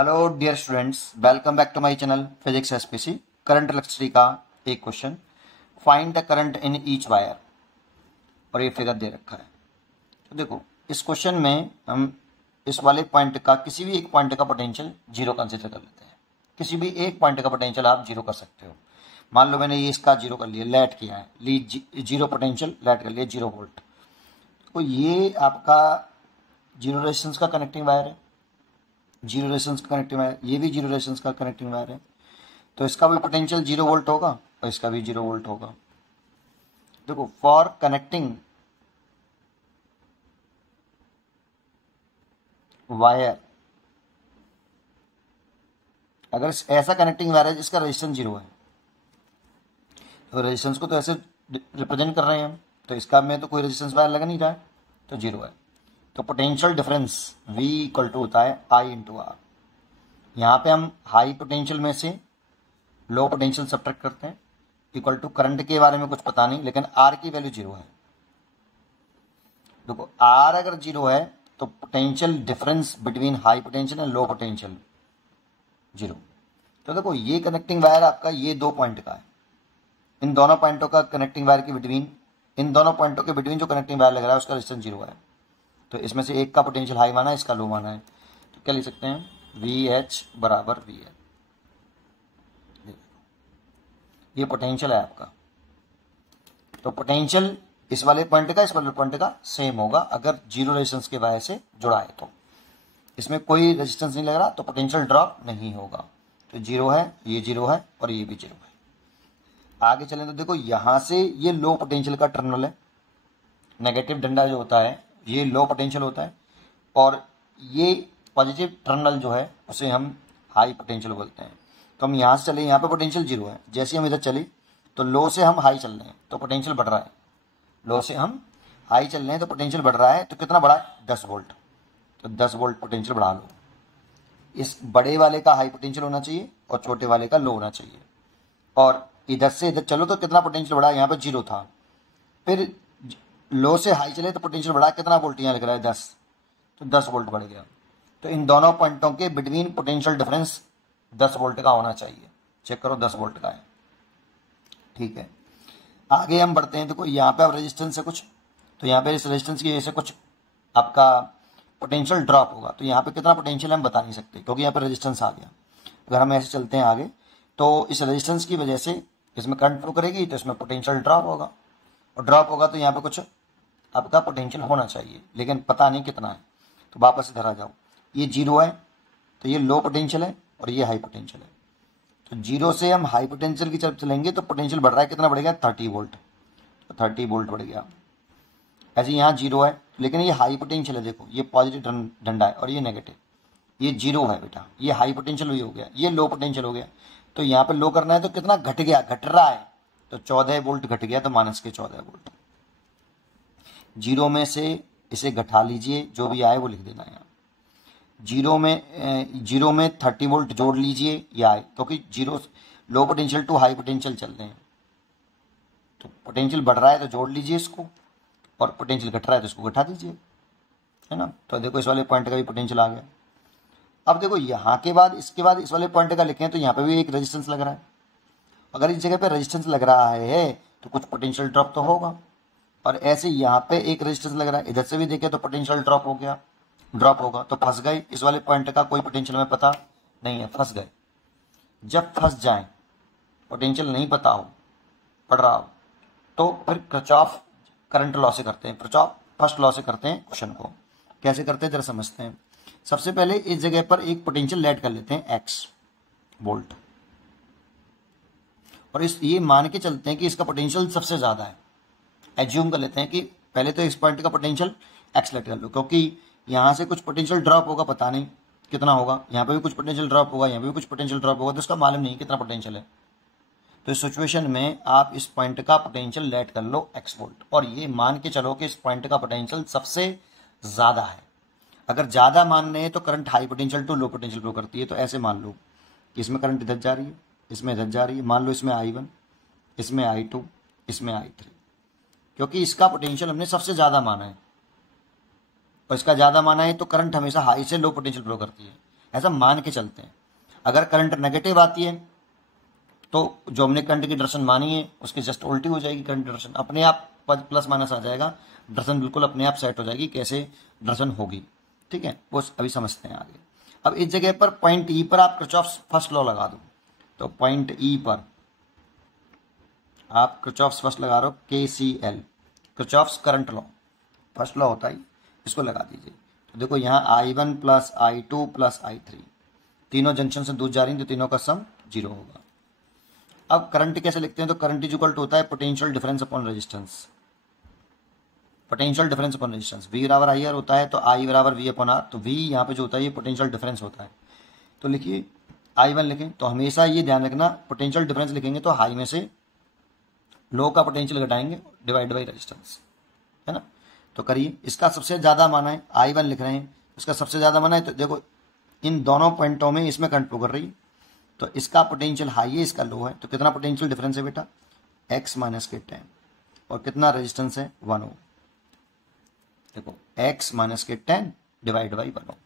Hello dear students, welcome back to my channel physics SPC. Current electricity का एक question, find the current in each wire, और ये figure दे रखा है। तो देखो, इस क्वेश्चन में हम इस वाले पॉइंट का किसी भी एक पॉइंट का पोटेंशियल जीरो कंसिडर कर लेते हैं। किसी भी एक पॉइंट का पोटेंशियल आप जीरो कर सकते हो। मान लो मैंने ये इसका जीरो कर लिया, लेट किया है, जीरो पोटेंशियल लेट कर लिया, 0 वोल्ट। तो ये आपका जीरो रेजिस्टेंस का कनेक्टिंग वायर है, जीरो रेजिस्टेंस का कनेक्टिंग वायर, ये भी जीरो रेजिस्टेंस का कनेक्टिंग वायर है। तो इसका भी पोटेंशियल 0 वोल्ट होगा और इसका भी 0 वोल्ट होगा। देखो, फॉर कनेक्टिंग वायर, अगर ऐसा कनेक्टिंग वायर है जिसका रेजिस्टेंस 0 है, तो रेजिस्टेंस को तो ऐसे रिप्रेजेंट कर रहे हैं हम, तो इसका में तो कोई रेजिस्टेंस वायर लगा नहीं रहा है, तो 0 है। तो potential difference V equal to होता है I इंटू आर। यहाँ पे हम हाई पोटेंशियल में से लो पोटेंशियल सब्ट्रैक्ट करते हैं, इक्वल टू करंट के बारे में कुछ पता नहीं, लेकिन R की वैल्यू 0 है। देखो, R अगर 0 है तो potential difference between high potential and low potential 0। तो देखो, ये कनेक्टिंग वायर आपका ये 2 पॉइंट का है। इन दोनों पॉइंटों का कनेक्टिंग वायर के बिटवीन, इन दोनों पॉइंटों के बिटवीन जो कनेक्टिंग वायर लग रहा है उसका रेजिस्टेंस 0 है। तो इसमें से एक का पोटेंशियल हाई माना है, इसका लो माना है, तो क्या लिख सकते हैं? VH बराबर VL। ये पोटेंशियल है आपका। तो पोटेंशियल इस वाले पॉइंट का इस वाले पॉइंट का सेम होगा अगर जीरो रेजिस्टेंस के वायर से जुड़ा है। तो इसमें कोई रेजिस्टेंस नहीं लग रहा, तो पोटेंशियल ड्रॉप नहीं होगा। तो 0 है, ये 0 है और ये भी 0 है। आगे चलें तो देखो, यहां से ये लो पोटेंशियल का टर्मिनल है। नेगेटिव डंडा जो होता है ये लो पोटेंशियल होता है, और ये पॉजिटिव टर्मिनल जो है उसे हम हाई पोटेंशियल बोलते हैं। तो हम यहाँ से चले, यहाँ पे पोटेंशियल 0 है, जैसे हम इधर चले तो लो से हम हाई चल रहे हैं तो पोटेंशियल बढ़ रहा है, लो से हम हाई चल रहे हैं तो पोटेंशियल बढ़ रहा है। तो कितना बढ़ा है? 10 वोल्ट। तो 10 वोल्ट पोटेंशियल बढ़ा लो। इस बड़े वाले का हाई पोटेंशियल होना चाहिए और छोटे वाले का लो होना चाहिए। और इधर से इधर चलो तो कितना पोटेंशियल बढ़ा? यहाँ पर 0 था, फिर लो से हाई चले तो पोटेंशियल बढ़ा, कितना वोल्ट यहाँ लिख रहा है? 10। तो 10 वोल्ट बढ़ गया। तो इन दोनों पॉइंटों के बिटवीन पोटेंशियल डिफरेंस 10 वोल्ट का होना चाहिए। चेक करो, 10 वोल्ट का है। ठीक है, आगे हम बढ़ते हैं। देखो, यहाँ पे अब रेजिस्टेंस है कुछ, तो यहाँ पे इस रेजिस्टेंस की वजह से कुछ आपका पोटेंशियल ड्रॉप होगा। तो यहाँ पे कितना पोटेंशियल हम बता नहीं सकते, क्योंकि यहाँ पे रेजिस्टेंस आ गया। अगर हम ऐसे चलते हैं आगे, तो इस रेजिस्टेंस की वजह से इसमें करंट फ्लो करेगी, तो इसमें पोटेंशियल ड्रॉप होगा, और ड्रॉप होगा तो यहाँ पे कुछ आपका पोटेंशियल होना चाहिए, लेकिन पता नहीं कितना है। तो वापस इधर आ जाओ, ये 0 है तो ये लो पोटेंशियल है और ये हाई पोटेंशियल है। तो 0 से हम हाई पोटेंशियल की तरफ चलेंगे तो पोटेंशियल बढ़ रहा है, कितना बढ़ेगा? 30 वोल्ट। तो 30 वोल्ट बढ़ गया। ऐसे यहाँ 0 है, लेकिन ये हाई पोटेंशियल है। देखो, ये पॉजिटिव डंडा है और ये नेगेटिव, ये 0 है बेटा, ये हाई पोटेंशियल भी हो गया, ये लो पोटेंशियल हो गया। तो यहाँ पे लो करना है तो कितना घट गया? घट रहा है, तो 14 वोल्ट घट गया, तो माइनस के 14 वोल्ट। 0 में से इसे घटा लीजिए, जो भी आए वो लिख देना यहाँ। 0 में 30 वोल्ट जोड़ लीजिए, ये आए, क्योंकि 0 low potential to high potential चल रहे हैं। तो पोटेंशियल बढ़ रहा है तो जोड़ लीजिए इसको, और पोटेंशियल घट रहा है तो इसको घटा दीजिए, है ना। तो देखो, इस वाले पॉइंट का भी पोटेंशियल आ गया। अब देखो, यहाँ के बाद इसके बाद इस वाले पॉइंट का लिखें तो यहाँ पे भी एक रेजिस्टेंस लग रहा है। अगर इस जगह पे रेजिस्टेंस लग रहा है तो कुछ पोटेंशियल ड्रॉप तो होगा, और ऐसे यहाँ पे एक रेजिस्टेंस लग रहा है, इधर से भी देखें तो पोटेंशियल ड्रॉप हो गया, ड्रॉप होगा। तो फंस गए, इस वाले पॉइंट का कोई पोटेंशियल हमें पता नहीं है, फंस गए। जब फंस जाएं, पोटेंशियल नहीं पता हो, पढ़ रहा हो, तो फिर किरचॉफ करंट लॉ से करते हैं, किरचॉफ फर्स्ट लॉ से करते हैं क्वेश्चन को। कैसे करते हैं जरा समझते हैं। सबसे पहले इस जगह पर एक पोटेंशियल लेट कर लेते हैं x वोल्ट, और इस ये मान के चलते हैं कि इसका पोटेंशियल सबसे ज्यादा है। एज्यूम कर लेते हैं कि पहले तो इस पॉइंट का पोटेंशियल x लेट कर लो, क्योंकि यहाँ से कुछ पोटेंशियल ड्रॉप होगा, पता नहीं कितना होगा, यहाँ पे भी कुछ पोटेंशियल ड्रॉप होगा, यहाँ पे भी कुछ पोटेंशियल ड्रॉप होगा, तो इसका मालूम नहीं कितना पोटेंशियल है। तो इस सिचुएशन में आप इस पॉइंट का पोटेंशियल लेट कर लो x वोल्ट, और ये मान के चलो कि इस पॉइंट का पोटेंशियल सबसे ज्यादा है। अगर ज्यादा मान रहे हैं तो current high potential to low potential flow करती है। तो ऐसे मान लो कि इसमें करंट इधर जा रही है, इसमें इधर जा रही है। मान लो इसमें I1, इसमें I2, इसमें I3, क्योंकि इसका पोटेंशियल हमने सबसे ज्यादा माना है, और इसका ज्यादा माना है तो करंट हमेशा हाई से लो पोटेंशियल फ्लो करती है। ऐसा मान के चलते हैं। अगर करंट नेगेटिव आती है तो जो हमने करंट की डायरेक्शन मानी है उसके जस्ट उल्टी हो जाएगी करंट डायरेक्शन, अपने आप प्लस माइनस आ जाएगा, डायरेक्शन बिल्कुल अपने आप सेट हो जाएगी। कैसे डायरेक्शन होगी, ठीक है, वो अभी समझते हैं आगे। अब इस जगह पर पॉइंट ई पर आप किरचॉफ्स फर्स्ट लॉ लगा दो। तो पॉइंट ई पर आप किरचॉफ्स फर्स्ट लगा रहे हो, KCL, Kirchhoff's current law, first law होता है, इसको लगा दीजिए। तो देखो यहाँ I1 plus I2 plus I3, तीनों जंक्शन से दूर जा रही हैं तो तीनों का सम 0 होगा। अब करंट कैसे लिखते हैं, तो करंट इज इक्वल टू होता है potential difference upon resistance, potential difference upon resistance. V बराबर आई आर होता है तो I बराबर V अपॉन आर, तो V यहाँ पे जो होता है ये पोटेंशियल डिफरेंस होता है। तो लिखिए I1 लिखें, तो हमेशा ये ध्यान रखना पोटेंशियल डिफरेंस लिखेंगे तो हाई में से लो का पोटेंशियल घटाएंगे डिवाइड बाई रेजिस्टेंस, है ना। तो करिए, इसका सबसे ज़्यादा माना है, I1 लिख रहे हैं, इसका सबसे ज़्यादा माना है, तो देखो इन दोनों पॉइंटों में इसमें करंट फ्लो कर रही है, तो इसका पोटेंशियल हाई है, इसका लो है, तो कितना पोटेंशियल डिफरेंस है बेटा, x माइनस के 10, और कितना रेजिस्टेंस है 1 ओम। देखो x माइनस के 10 divide by 1 Om,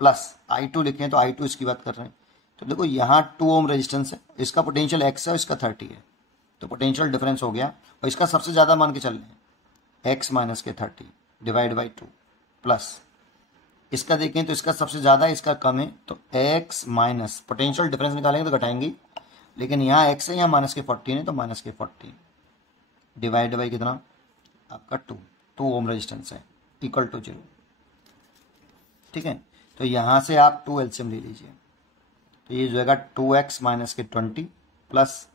plus I2 लिखें तो I2 इसकी बात कर रहे हैं, तो देखो यहाँ 2 ओम रेजिस्टेंस है, इसका पोटेंशियल x है, इसका 30 है, तो पोटेंशियल डिफरेंस हो गया, और इसका सबसे ज़्यादा मान के चल रहे हैं x माइनस के 30 डिवाइड बाई 2, प्लस इसका देखें तो इसका सबसे ज़्यादा है, इसका कम है, तो x माइनस पोटेंशियल डिफरेंस निकालेंगे तो घटाएंगे, लेकिन यहाँ x है, यहाँ माइनस के 14 है, तो माइनस के 14 डिवाइड बाई कितना आपका 2 ओम रेजिस्टेंस है, इक्वल टू 0, ठीक है। तो यहाँ से आप 2 एलसीएम ले लीजिए, तो ये जो है 2x माइनस के 20 प्लस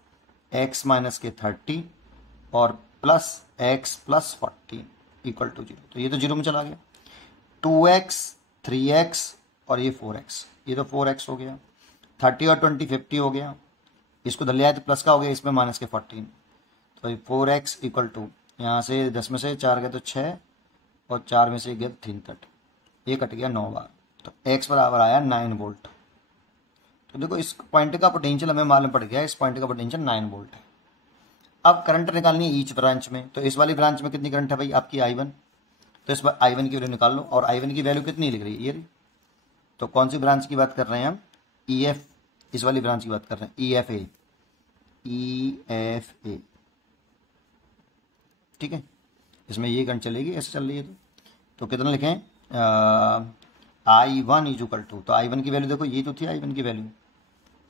x माइनस के 30 और plus x plus 14 equal to 0, तो ये तो 0 में चला गया। 2x 3x और ये 4x, ये तो 4x हो गया, 30 और 20 50 हो गया, इसको धर लिया तो प्लस का हो गया, इसमें माइनस के 14, तो ये 4x इक्वल टू, यहाँ से 10 में से 4 गए तो 6 और 4 में से गया 3 30, ये कट गया 9 बार, तो x बराबर आया 9 वोल्ट। तो देखो इस पॉइंट का पोटेंशियल हमें मालूम पड़ गया, इस पॉइंट का पोटेंशियल 9 वोल्ट है। अब करंट निकालनी है ईच ब्रांच में, तो इस वाली ब्रांच में कितनी करंट है भाई आपकी I1, तो इस बार I1 की वैल्यू निकाल लो, और I1 की वैल्यू कितनी लिख रही है ये, तो कौन सी ब्रांच की बात कर रहे हैं हम, EF, इस वाली ब्रांच की बात कर रहे हैं, EFA, ठीक है, इसमें ये करंट चलेगी, ऐसे चल रही है, तो कितना लिखें, I1 इज इक्वल टू, तो I1 की वैल्यू देखो ये तो थी I1 की वैल्यू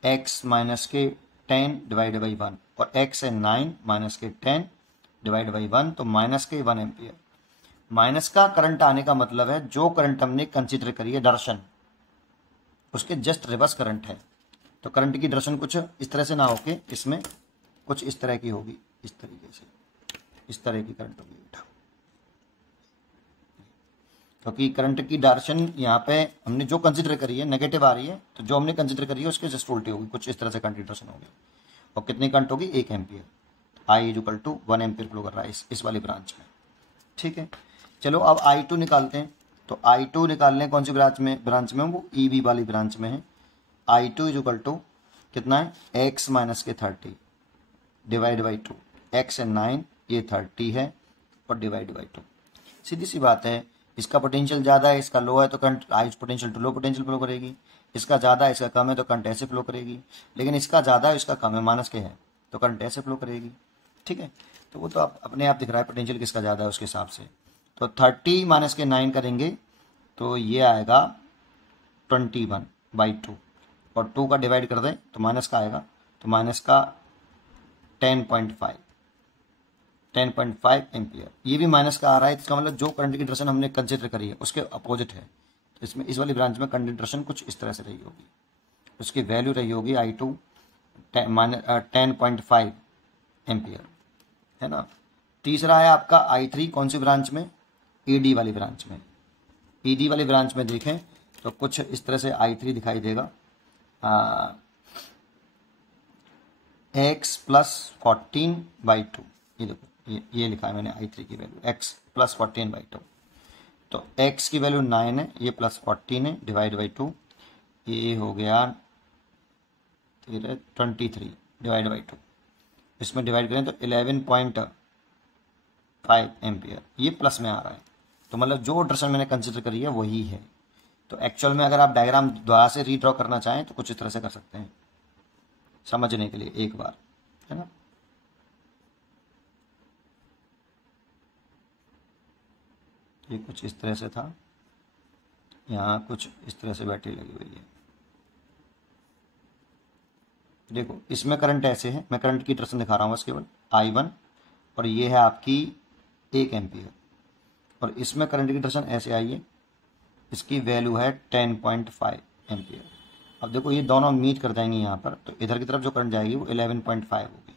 x माइनस के 10 डिवाइड बाई 1, और x है 9 माइनस के 10 डिवाइड बाई 1, तो माइनस के 1 एम्पियर। माइनस का करंट आने का मतलब है जो करंट हमने कंसीडर करी है डायरेक्शन, उसके जस्ट रिवर्स करंट है, तो करंट की डायरेक्शन कुछ इस तरह से ना होके इसमें कुछ इस तरह की होगी, इस तरीके से, इस तरह की करंट होगी बेटा, क्योंकि करंट की डायरेक्शन यहाँ पे हमने जो कंसीडर करी है नेगेटिव आ रही है, तो जो हमने कंसीडर करी है उसके जस्ट उल्टी होगी, कुछ इस तरह से करंट की डायरेक्शन होगी, और कितनी करंट होगी 1 ampere, I is equal to 1 ampere flow कर रहा है इस वाली ब्रांच में, ठीक है। चलो अब I2 निकालते हैं, तो I2 निकालने हैं कौन सी ब्रांच में वो EB वाली ब्रांच में है। I2 इज इक्वल टू कितना है x माइनस के 30 डिवाइड बाई 2, x है 9, ये 30 है, और डिवाइड बाई 2, सीधी सी बात है, इसका पोटेंशियल ज़्यादा है, इसका लो है, तो current high potential to low potential flow करेगी, इसका ज़्यादा है, इसका कम है, तो करंट ऐसे फ्लो करेगी, लेकिन इसका ज़्यादा है, इसका कम है, माइनस के है, तो करंट ऐसे फ्लो करेगी, ठीक है। तो वो तो अपने आप दिख रहा है पोटेंशियल किसका ज़्यादा है उसके हिसाब से, तो 30 माइनस के 9 करेंगे तो ये आएगा 21/2, और 2 का डिवाइड कर दें तो माइनस का आएगा, तो माइनस का 10.5 एम्पियर, ये भी माइनस का आ रहा है, इसका मतलब जो करंट की डायरेक्शन हमने कंसिडर करी है उसके अपोजिट है, तो इसमें इस वाली ब्रांच में करंट की डायरेक्शन कुछ इस तरह से रही होगी, उसकी वैल्यू रही होगी I2 10.5 एम्पियर, है ना। तीसरा है आपका I3 कौन सी ब्रांच में, ED वाली ब्रांच में, ED वाली ब्रांच में देखें तो कुछ इस तरह से I3 दिखाई देगा, x प्लस 14/2, ये देखो ये लिखा है मैंने I3 की वैल्यू x प्लस 14/2, तो x की वैल्यू 9 है, ये प्लस 14 है, डिवाइड बाई 2, ये हो गया 23 डिवाइड बाई 2, इसमें डिवाइड करें तो 11.5 एम्पियर, ये प्लस में आ रहा है, तो मतलब जो डायरेक्शन मैंने कंसिडर करी है वही है, तो एक्चुअल में अगर आप डायग्राम दोबारा से रीड्रॉ करना चाहें तो कुछ इस तरह से कर सकते हैं, समझने के लिए एक बार, है ना। ये कुछ इस तरह से था, यहाँ कुछ इस तरह से बैटरी लगी हुई है। देखो इसमें करंट ऐसे है, मैं करंट की डायरेक्शन दिखा रहा हूँ बस केवल I1, और ये है आपकी 1 एम्पियर, और इसमें करंट की डायरेक्शन ऐसे आई है, इसकी वैल्यू है 10.5 एम्पियर। अब देखो ये दोनों मीट कर जाएंगे यहाँ पर, तो इधर की तरफ जो करंट जाएगी वो 11.5 होगी,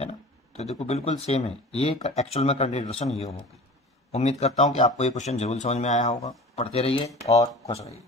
है ना। तो देखो बिल्कुल सेम है, ये एक्चुअल में करंट की डायरेक्शन ये होगी। उम्मीद करता हूँ कि आपको ये क्वेश्चन जरूर समझ में आया होगा। पढ़ते रहिए और खुश रहिए।